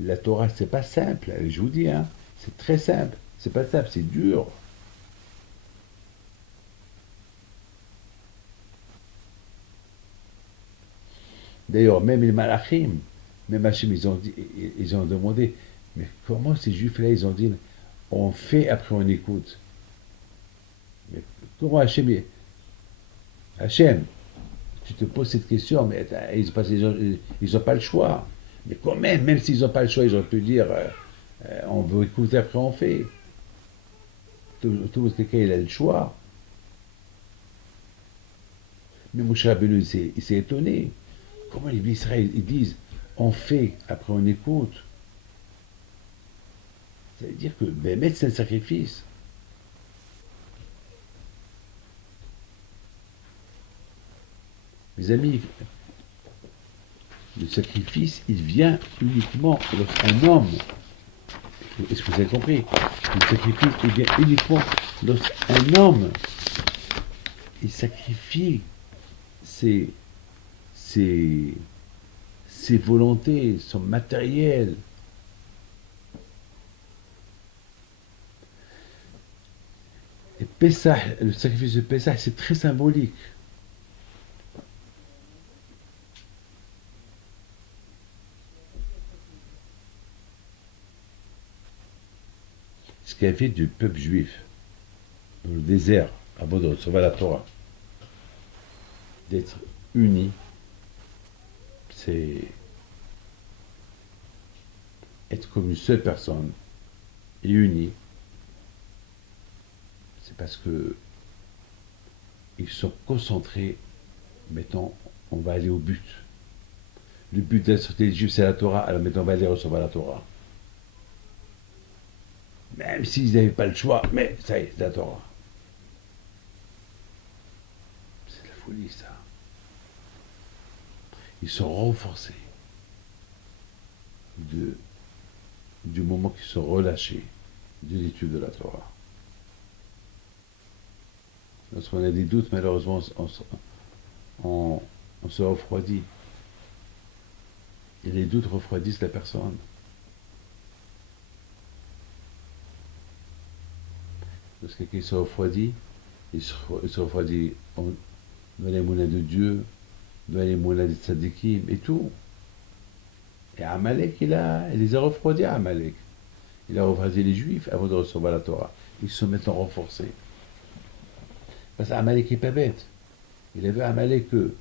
La Torah, c'est pas simple, je vous dis, hein. C'est très simple. C'est pas simple, c'est dur. D'ailleurs, même les Malachim, même Hachem, ils ont demandé, mais comment ces juifs-là, ils ont dit, on fait après on écoute. Mais comment Hachem, tu te poses cette question, mais ils n'ont pas le choix. Mais quand même s'ils n'ont pas le choix, ils auraient pu dire, on veut écouter après on fait. Tout quelqu'un, il a le choix. Mais Moshe Rabbeinu, il s'est étonné. Comment les Israël, ils disent, on fait, après on écoute. Ça veut dire que mettre c'est un sacrifice. Mes amis, le sacrifice, il vient uniquement lorsqu'un homme, est-ce que vous avez compris? Le sacrifice, il vient uniquement lorsqu'un homme, il sacrifie ses, ses, ses volontés, son matériel. Et Pessah, le sacrifice de Pessah, c'est très symbolique. Ce qu'il y avait du peuple juif dans le désert avant de recevoir la Torah, d'être unis, c'est être comme une seule personne et unis. C'est parce que ils sont concentrés. Maintenant, on va aller au but. Le but de la société des Juifs, c'est la Torah. Alors maintenant, on va aller recevoir la Torah. Même s'ils n'avaient pas le choix, mais ça y est, c'est la Torah. C'est de la folie, ça. Ils sont renforcés du moment qu'ils sont relâchés de l'étude de la Torah. Lorsqu'on a des doutes, malheureusement, on se refroidit. Et les doutes refroidissent la personne. Lorsque quelqu'un se refroidit, il se refroidit dans les moulins de Dieu, dans les moulins des tzadikim et tout. Et Amalek, il les a refroidis, Amalek. Il a refroidi les Juifs avant de recevoir la Torah. Ils se sont maintenant renforcés. Parce qu'Amalek n'est pas bête. Il avait Amalek que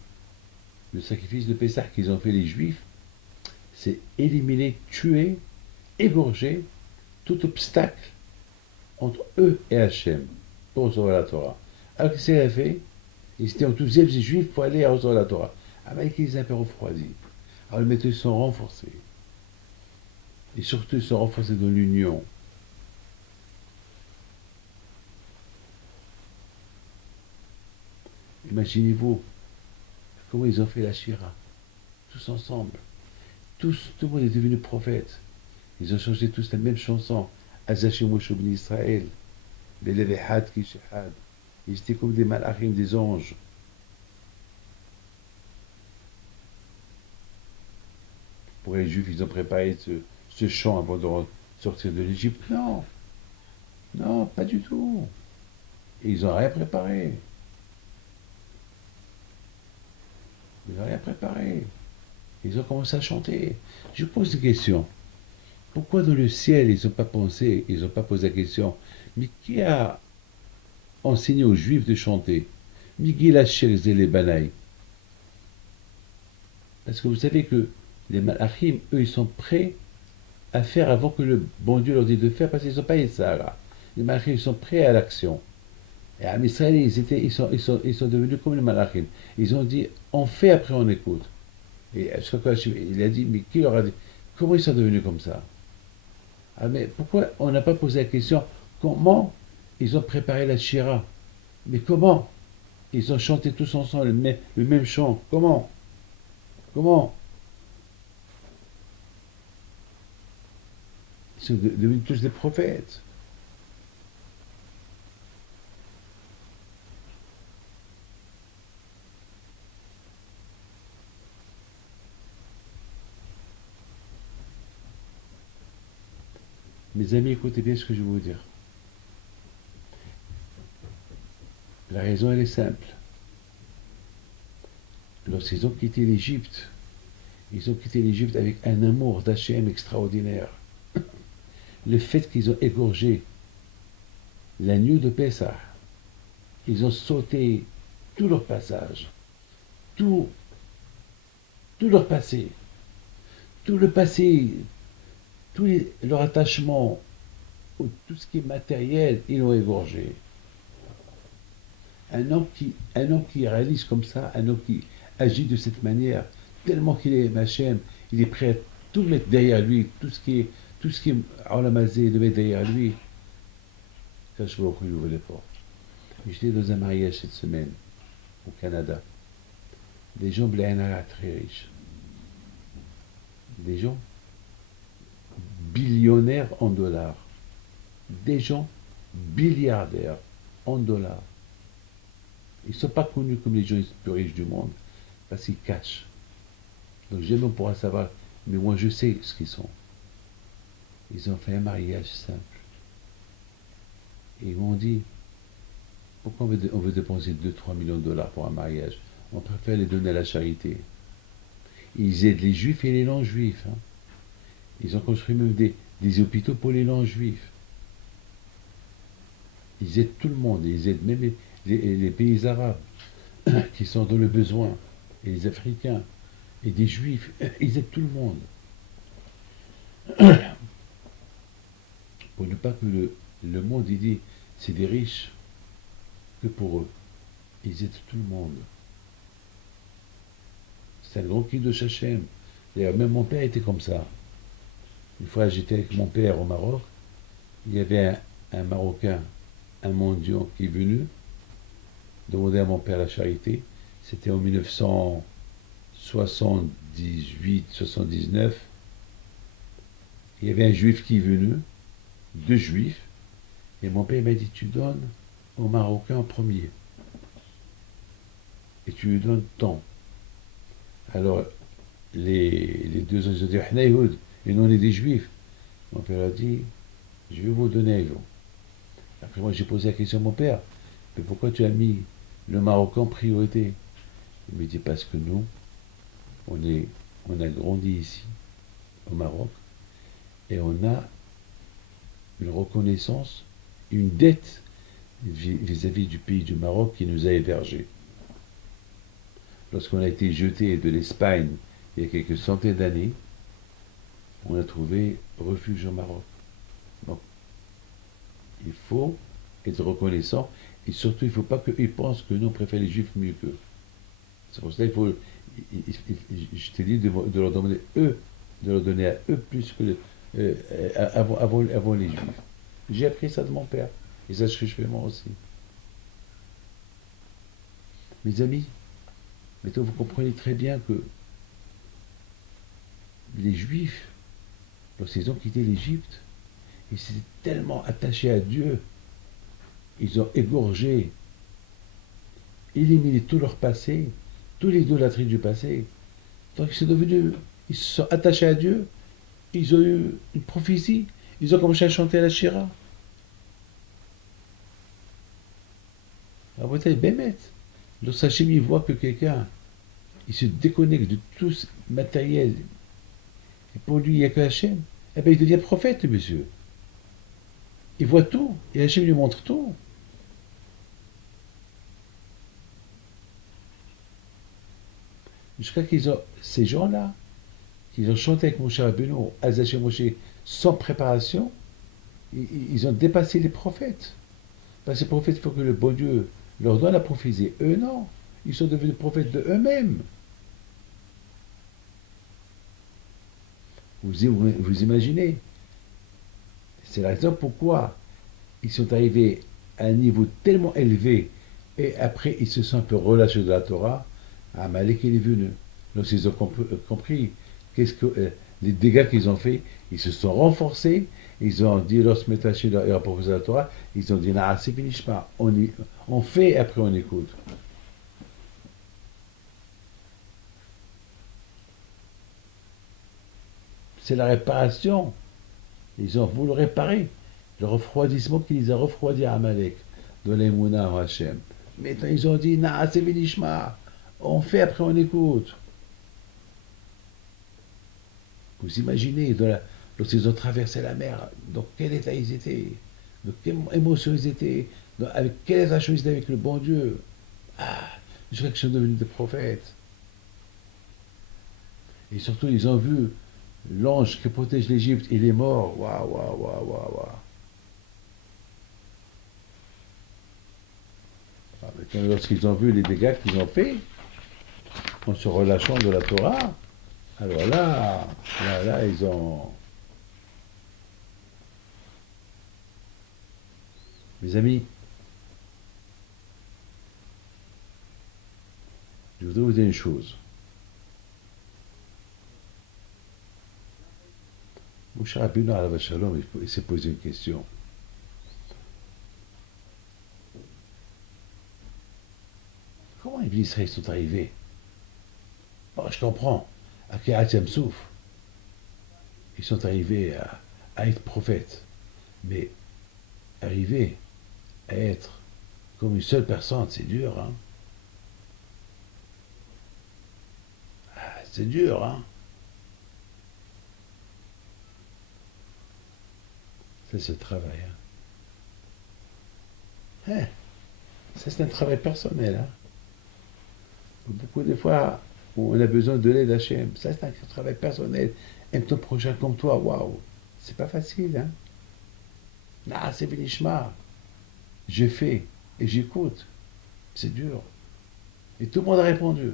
le sacrifice de Pessah qu'ils ont fait les Juifs, c'est éliminer, tuer, égorger tout obstacle entre eux et Hachem pour recevoir la Torah. Alors qu'est-ce qu'il a fait? Ils étaient enthousiastes, les Juifs, pour aller recevoir la Torah. Amalek, ils les a un peu refroidis. Alors les méthodes sont renforcés. Et surtout, ils sont renforcés dans l'union. Imaginez-vous comment ils ont fait la Shira. tous ensemble. Tous, tout le monde est devenu prophète. Ils ont chanté tous la même chanson. Azashim Shobni Israël. Belevehad Kishehad. Ils étaient comme des malachim, des anges. Pour les Juifs, ils ont préparé ce chant avant de sortir de l'Égypte. Non, non, pas du tout. Et ils n'ont rien préparé. Ils n'ont rien préparé. Ils ont commencé à chanter. Je pose une question. Pourquoi dans le ciel, ils n'ont pas pensé, ils n'ont pas posé la question, mais qui a enseigné aux Juifs de chanter? Miguel Hachel les Banaï. Parce que vous savez que les Malachim, eux, ils sont prêts à faire avant que le bon Dieu leur dise de faire, parce qu'ils n'ont pas Yetzirah. Les Malachim, ils sont prêts à l'action. Et à Israël, ils sont devenus comme les Malachim. Ils ont dit, on fait, après on écoute. Et il a dit, mais qui leur a dit? Comment ils sont devenus comme ça? Ah, mais pourquoi on n'a pas posé la question, comment ils ont préparé la Shira? Mais comment? Ils ont chanté tous ensemble le même chant. Comment? Comment? Ils sont devenus tous des prophètes. Mes amis, écoutez bien ce que je vais vous dire. La raison, elle est simple. Lorsqu'ils ont quitté l'Égypte, ils ont quitté l'Égypte avec un amour d'Hachem extraordinaire. Le fait qu'ils ont égorgé l'agneau de Pessah, ils ont sauté tout leur passage, tout, tout leur passé, tout le passé, leur attachement, tout ce qui est matériel, ils l'ont égorgé. Un homme qui réalise comme ça, un homme qui agit de cette manière, tellement qu'il est Hachem, il est prêt à tout mettre derrière lui, tout ce qui est Olamazé, de mettre derrière lui. Ça, je vois il ouvre les portes. J'étais dans un mariage cette semaine, au Canada. Des gens blénara très riches. Des gens billionnaires en dollars. Des gens milliardaires en dollars. Ils ne sont pas connus comme les gens les plus riches du monde, parce qu'ils cachent. Donc jamais on pourra savoir, mais moi je sais ce qu'ils sont. Ils ont fait un mariage simple. Et ils m'ont dit, pourquoi on veut dépenser 2-3 millions de dollars pour un mariage? On préfère les donner à la charité. Ils aident les juifs et les non-juifs. Hein. Ils ont construit même des hôpitaux pour les non-juifs. Ils aident tout le monde. Ils aident même les pays arabes qui sont dans le besoin. Et les Africains. Et des juifs. Ils aident tout le monde. Pour ne pas que le monde il dit c'est des riches que pour eux. Ils aident tout le monde. C'est un grand kiff de Hachem. D'ailleurs, même mon père était comme ça. Une fois, j'étais avec mon père au Maroc. Il y avait un Marocain, un mendiant qui est venu demander à mon père la charité. C'était en 1978-79. Il y avait un juif qui est venu, 2 juifs, et mon père m'a dit tu donnes au Marocain en premier. Et tu lui donnes tant. Alors, les deux ils ont dit Hnaïhoud, et nous on est des juifs. Mon père a dit je vais vous donner à vous. Après moi j'ai posé la question à mon père, mais pourquoi tu as mis le Marocain en priorité? Il me dit parce que nous, on a grandi ici, au Maroc, et on a une reconnaissance, une dette vis-à-vis du pays du Maroc qui nous a hébergés. Lorsqu'on a été jeté de l'Espagne il y a quelques centaines d'années, on a trouvé refuge au Maroc. Donc, il faut être reconnaissant et surtout, il ne faut pas qu'ils pensent que nous, on préfère les juifs mieux qu'eux. C'est pour ça qu'il faut, je t'ai dit de leur demander eux, de leur donner à eux plus que avant les juifs. J'ai appris ça de mon père et c'est ce que je fais moi aussi. Mes amis, maintenant vous comprenez très bien que les Juifs, lorsqu'ils ont quitté l'Égypte, ils s'étaient tellement attachés à Dieu, ils ont égorgé, éliminé tout leur passé, toute l'idolâtrie du passé. Donc ils se sont attachés à Dieu, ils ont eu une prophétie, ils ont commencé à chanter la Shira. Alors, vous Bémet, lorsque Hachem il voit que quelqu'un il se déconnecte de tout ce matériel, et pour lui il n'y a que Hachem, eh bien il devient prophète, monsieur. Il voit tout, et Hachem lui montre tout. Jusqu'à qu'ils ont, ces gens-là, qu'ils ont chanté avec Moshe Rabbeinu, Azaché Moshe, sans préparation, ils ont dépassé les prophètes. Parce que les prophètes, il faut que le bon Dieu leur donne la prophétie. Eux, non. Ils sont devenus prophètes de eux-mêmes. Vous imaginez. C'est la raison pourquoi ils sont arrivés à un niveau tellement élevé et après ils se sont un peu relâchés de la Torah. Amalek est venu. Donc ils ont compris qu'est-ce que, les dégâts qu'ils ont fait. Ils se sont renforcés. Ils ont dit, lorsque Metaché leur a proposé la Torah, ils ont dit, nah, c'est fini, pas. On fait et après on écoute. C'est la réparation. Ils ont voulu réparer le refroidissement qui les a refroidis à Amalek, de l'Emouna au Hachem. Maintenant ils ont dit, nah, c'est fini, pas. On fait après on écoute. Vous imaginez, lorsqu'ils ont traversé la mer, dans quel état ils étaient, dans quelle émotion ils étaient, avec quelle attachement ils étaient avec le bon Dieu. Ah, jusqu'à ce qu'ils sont devenus des prophètes. Et surtout, ils ont vu l'ange qui protège l'Égypte, il est mort. Waouh, waouh, waouh, waouh, waouh. Ah, maintenant, lorsqu'ils ont vu les dégâts qu'ils ont faits, en se relâchant de la Torah, alors là, ils ont... Mes amis, je voudrais vous dire une chose. Moshe Rabbeinu alav shalom, il s'est posé une question. Comment les Israël sont arrivés? Bon, je comprends. À Kiryat Souf, ils sont arrivés à être prophètes. Mais arriver à être comme une seule personne, c'est dur, hein? Ah, c'est dur, hein? Ça, c'est le travail, hein? Hein? Ça, c'est un travail personnel, hein? Beaucoup de fois, on a besoin de l'aide d'Hachem. Ça, c'est un travail personnel. Aime ton prochain comme toi, waouh! C'est pas facile, hein? Ah, c'est Benishma. Je fais et j'écoute. C'est dur. Et tout le monde a répondu.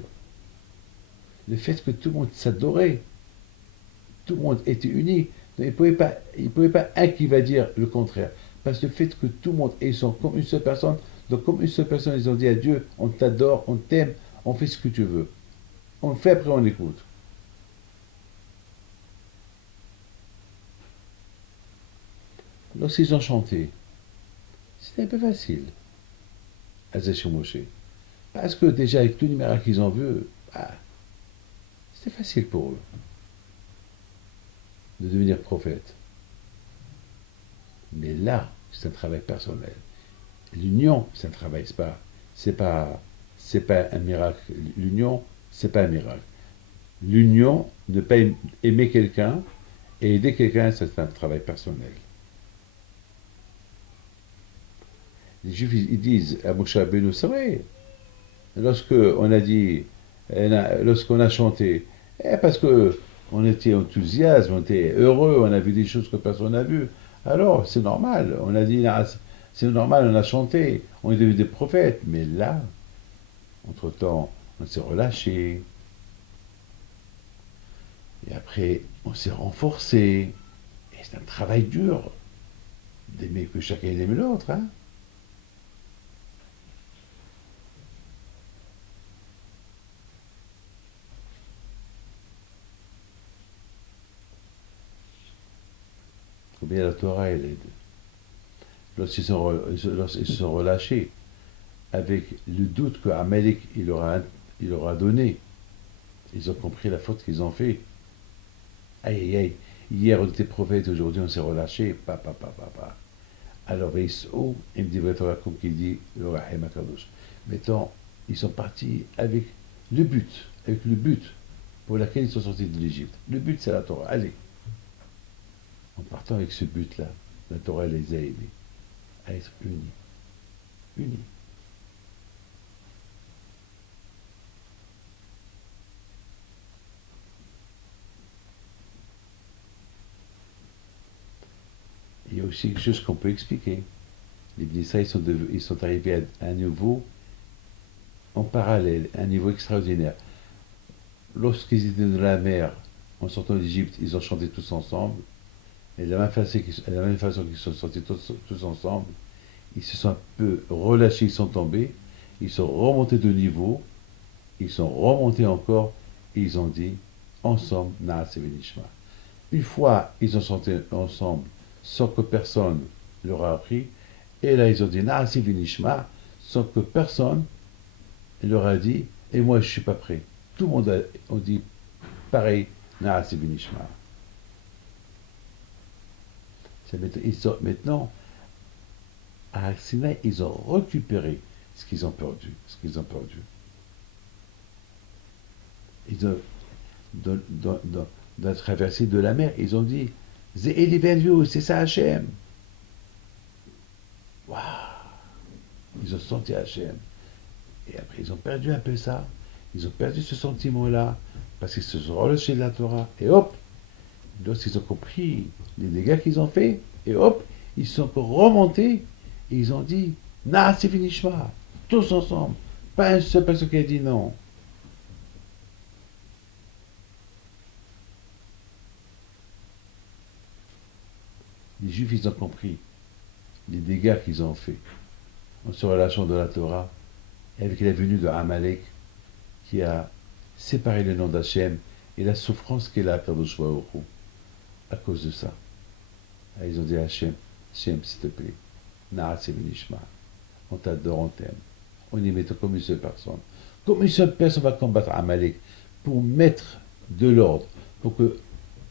Le fait que tout le monde s'adorait, tout le monde était uni, il ne pouvait pas un qui va dire le contraire. Parce que le fait que tout le monde ils sont comme une seule personne, donc comme une seule personne, ils ont dit à Dieu, on t'adore, on t'aime, on fait ce que tu veux. On le fait, après on écoute. Lorsqu'ils ont chanté, c'était un peu facile, Azaché Moshe. Parce que déjà, avec tous les miracles qu'ils ont vus, ah, c'était facile pour eux de devenir prophète. Mais là, c'est un travail personnel. L'union, c'est un travail, c'est pas un miracle. L'union, c'est pas un miracle. L'union, ne pas aimer quelqu'un et aider quelqu'un, c'est un travail personnel. Les Juifs, ils disent à Moshe Rabbeinu, c'est vrai, lorsque on a dit, lorsqu'on a chanté, parce que on était enthousiaste, on était heureux, on a vu des choses que personne n'a vues. Alors, c'est normal. On a dit, ah, c'est normal, on a chanté, on est devenus des prophètes. Mais là, entre-temps, on s'est relâché. Et après, on s'est renforcé. Et c'est un travail dur d'aimer que chacun aime l'autre. Hein. combien la Torah elle aide. Lorsqu'ils se sont relâchés, avec le doute que Amalek il leur a donné, ils ont compris la faute qu'ils ont fait. Aïe, aïe, aïe. Hier on était prophète, aujourd'hui on s'est relâché. Pa. Alors, il me dit, comme qui dit, le Rahim Akadosh. Maintenant, ils sont partis avec le but pour lequel ils sont sortis de l'Égypte. Le but, c'est la Torah. Allez, en partant avec ce but-là, la Torah les a aidés à être unis. Unis. Il y a aussi quelque chose qu'on peut expliquer. Les Bnei ils sont arrivés à un niveau en parallèle, un niveau extraordinaire. Lorsqu'ils étaient dans la mer, en sortant d'Égypte, ils ont chanté tous ensemble. Et de la même façon qu'ils sont sortis tous ensemble, ils se sont un peu relâchés, ils sont tombés, ils sont remontés de niveau, ils sont remontés encore, et ils ont dit, ensemble, Naas et Benishma. Une fois, ils ont chanté ensemble, sans que personne leur a appris, et là, ils ont dit, Naas et Benishma, sans que personne leur a dit, et moi, je ne suis pas prêt. Tout le monde a dit, pareil, Naas et Benishma. Maintenant, à Sinaï, ils ont récupéré ce qu'ils ont perdu. Ils ont, dans la traversée de la mer, ils ont dit, c'est ça Hachem. Waouh. Ils ont senti Hachem. Et après, ils ont perdu un peu ça. Ils ont perdu ce sentiment-là, parce qu'ils se sont relâchés de la Torah. Et hop, lorsqu'ils ont compris les dégâts qu'ils ont fait, et hop, ils sont remontés, et ils ont dit, Na, c'est finishma, tous ensemble. Pas un seul personne qui a dit non. Les Juifs, ils ont compris les dégâts qu'ils ont fait en se relâchant de la Torah, et avec la venue de Amalek, qui a séparé le nom d'Hachem, et la souffrance qu'elle a à Kadosh Baruch Hu, à cause de ça. Et ils ont dit à Hachem, Hachem, s'il te plaît, Na'at Nishma, on t'adore, on t'aime. On y met comme une seule personne. Comme une seule personne va combattre Amalek pour mettre de l'ordre, pour que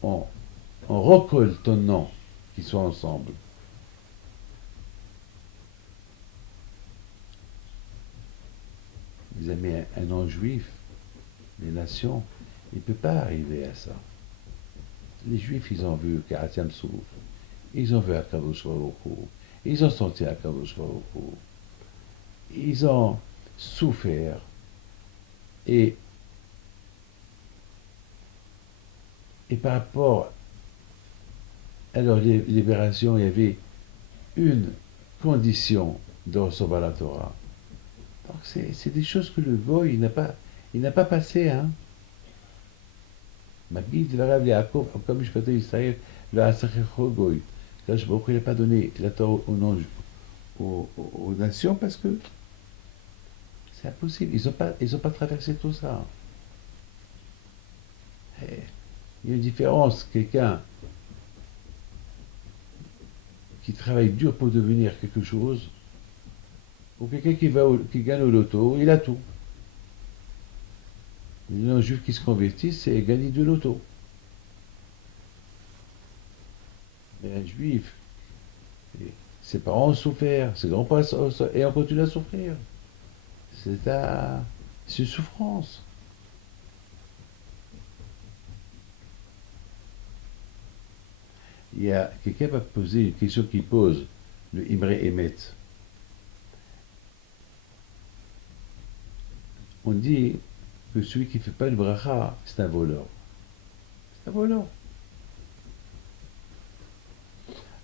on recolle ton nom, qu'ils soient ensemble. Vous avez un nom juif, les nations, il ne peut pas arriver à ça. Les Juifs, ils ont vu Karatam Souf, ils ont vu Akadosh Baruch Hu, ils ont senti Akadosh Baruch Hu, ils ont souffert, et, et par rapport à leur libération, il y avait une condition de recevoir la Torah. Donc c'est des choses que le Goy, il n'a pas passé, hein. Magid, le Rav Yaakov, comme je peux Israël, le Hasachecho Goy. Là, je ne n'a pas donné la Torah aux nations parce que c'est impossible. Ils ont pas traversé tout ça. Et il y a une différence. Quelqu'un qui travaille dur pour devenir quelque chose, ou quelqu'un qui gagne au loto, il a tout. Un juif qui se convertit, c'est gagner du loto. Mais un juif, ses parents ont souffert, ses grands-parents et on continue à souffrir. C'est une souffrance. Il y a quelqu'un va poser une question qui pose le Imre Emet. On dit que celui qui ne fait pas le bracha, c'est un voleur. C'est un voleur.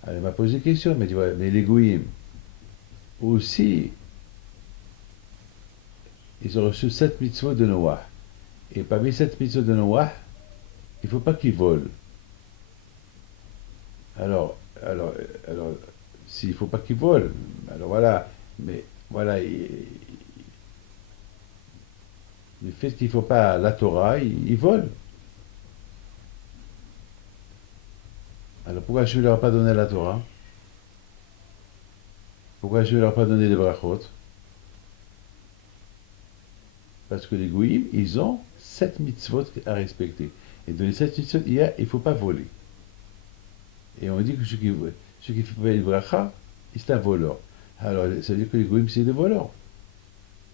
Alors, elle m'a posé une question, elle m'a dit, ouais, mais les goïms, aussi, ils ont reçu 7 mitzvot de Noah. Et parmi 7 mitzvot de Noah, il ne faut pas qu'ils volent. Alors, s'il ne faut pas qu'ils volent, alors voilà, mais voilà, le fait qu'il ne faut pas la Torah, ils volent. Alors pourquoi je ne leur ai pas donné la Torah? Pourquoi je ne leur ai pas donné les brachot? Parce que les goïms, ils ont 7 mitzvot à respecter. Et dans les 7 mitzvot, il ne faut pas voler. Et on dit que ceux qui ne font pas les bracha, c'est un voleur. Alors, ça veut dire que les goïms, c'est des voleurs.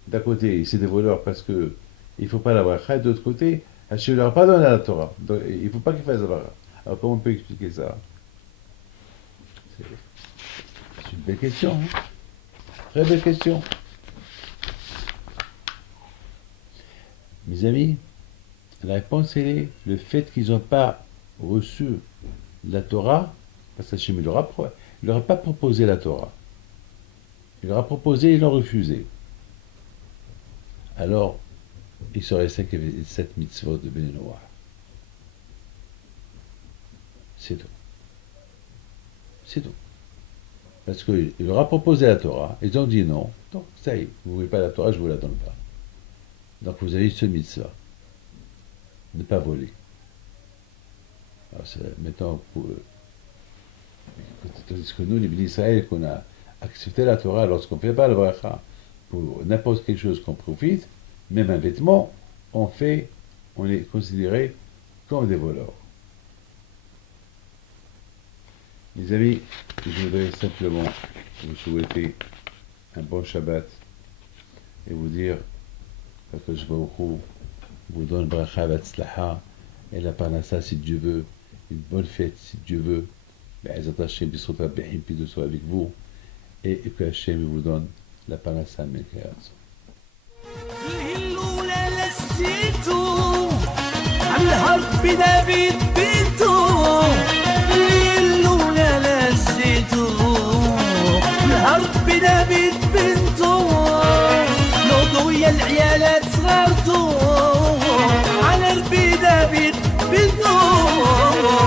D'un côté, c'est des voleurs parce qu'il ne faut pas la bracha, et de l'autre côté, je ne leur ai pas donné la Torah. Donc, il ne faut pas qu'ils fassent la bracha. Alors, comment on peut expliquer ça? C'est une belle question. Hein? Très belle question. Mes amis, la réponse, elle est le fait qu'ils n'ont pas reçu la Torah, parce que Hachem ne leur a pas proposé la Torah. Il leur a proposé et ils l'ont refusé. Alors, il serait resté qu'il y avait 7 mitzvot de Bnei Noach. C'est tout. C'est tout. Parce qu'il leur a proposé la Torah, ils ont dit non. Donc, ça y est, vous ne voulez pas la Torah, je ne vous la donne pas. Donc, vous avez ce mitzvah. Ne pas voler. Alors, maintenant, tandis que nous, les bénis Israël, qu'on a accepté la Torah, lorsqu'on ne fait pas le bracha, pour n'importe quelle chose qu'on profite, même un vêtement, on est considéré comme des voleurs. Les amis, je voudrais simplement vous souhaiter un bon Shabbat et vous dire que Kadosh Baruch Hu vous donne bracha v'atzlacha et la parnassa si Dieu veut, une bonne fête si Dieu veut, Be'ezrat Hashem B'zchut Rabbeim puis de soit avec vous et que Hashem vous donne la parnassa Melkeratz. الحرب بنبيت بنته نوضوا يا العيالات صغارتو على البيت بنته